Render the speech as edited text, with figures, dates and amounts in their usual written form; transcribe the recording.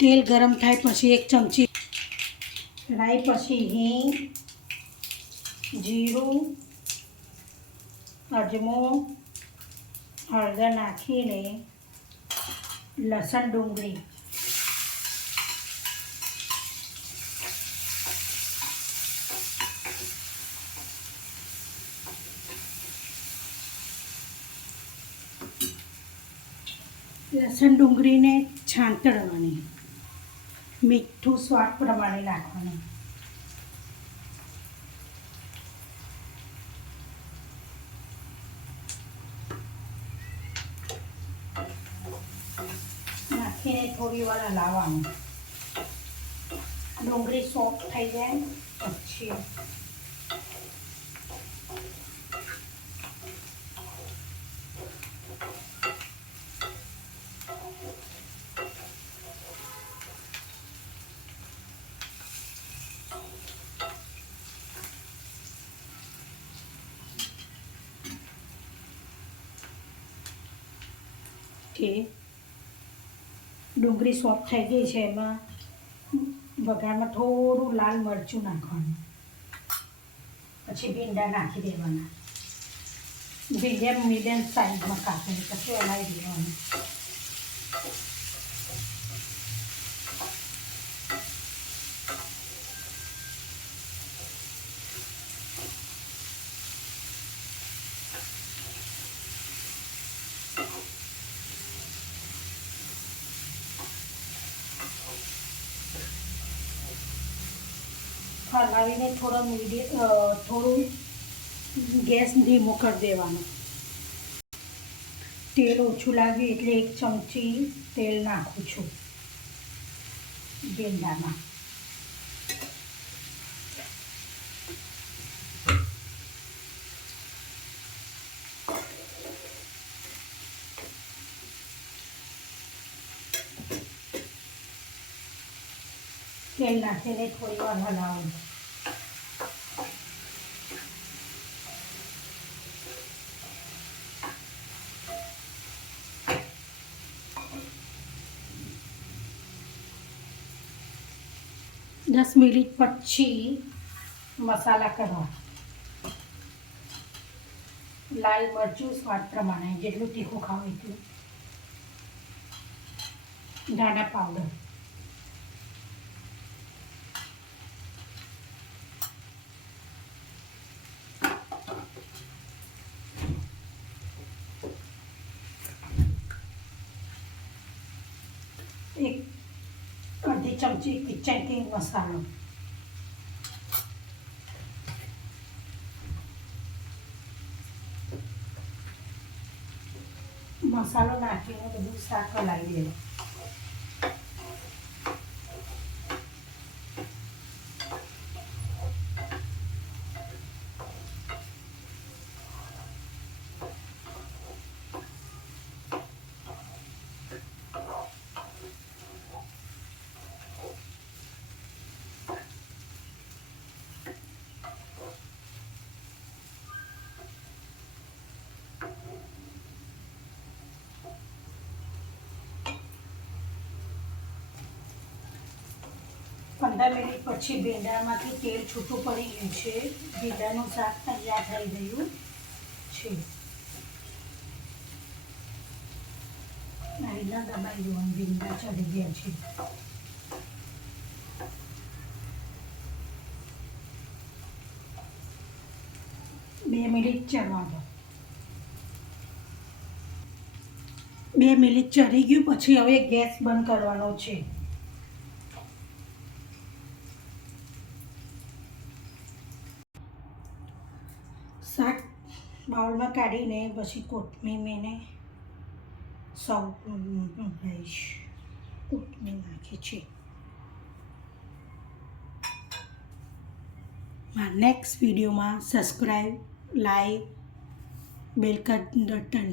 તેલ ગરમ થાય પછી 1 ચમચી રાઈ, પછી હિંગ, જીરું, અજમો, હળદર નાખીને લસણ ડુંગળી ડુંગળીને છાંતળવાની, મીઠું સ્વાદ પ્રમાણે નાખવાનું. નાખીને થોડી વાર હલાવવાનું. ડુંગળી સોફ્ટ થઈ જાય પછી કે ડુંગળી સોફ્ટ થઈ ગઈ છે. એમાં વઘારમાં થોડું લાલ મરચું નાખવાનું, પછી ભીંડા નાખી દેવાના. ભીંડા મીડિયમ સાઈઝમાં કાપીને પછી હલાવી દેવાનું. હલાવીને થોડું ગેસ ધીમો કરી દેવાનો. તેલ ઓછું લાગ્યું એટલે 1 ચમચી તેલ નાખું છું ભીંડામાં. તેલ નાખીને થોડી વાર હલાવું. દસ મિનિટ પછી મસાલા કરવા. લાલ મરચું સ્વાદ પ્રમાણે, જેટલું તીખું ખાવ એટલું. ધાણા પાવડર, અડધી ચમચી કિચન કિંગ મસાલો, મસાલો નાખીને બધું શાક હલાવી દેવું. પંદર મિનિટ પછી ભીંડામાંથી તેલ છૂટું પડી ગયું છે. ભીંડાનું શાક તૈયાર થઈ ગયું છે. ના દબાઈ દેવાનું, ભીંડા ચડી ગયા છે. બે મિનિટ ચડવા દો. 2 મિનિટ ચડી ગયું પછી હવે ગેસ બંધ કરવાનો છે. શાક બાઉલમાં કાઢીને પછી કોથમીરને સર્વ રહીશ. કોથમીર નાખી છે. નેક્સ્ટ વિડીયોમાં સબસ્ક્રાઈબ, લાઈક, બેલ બટન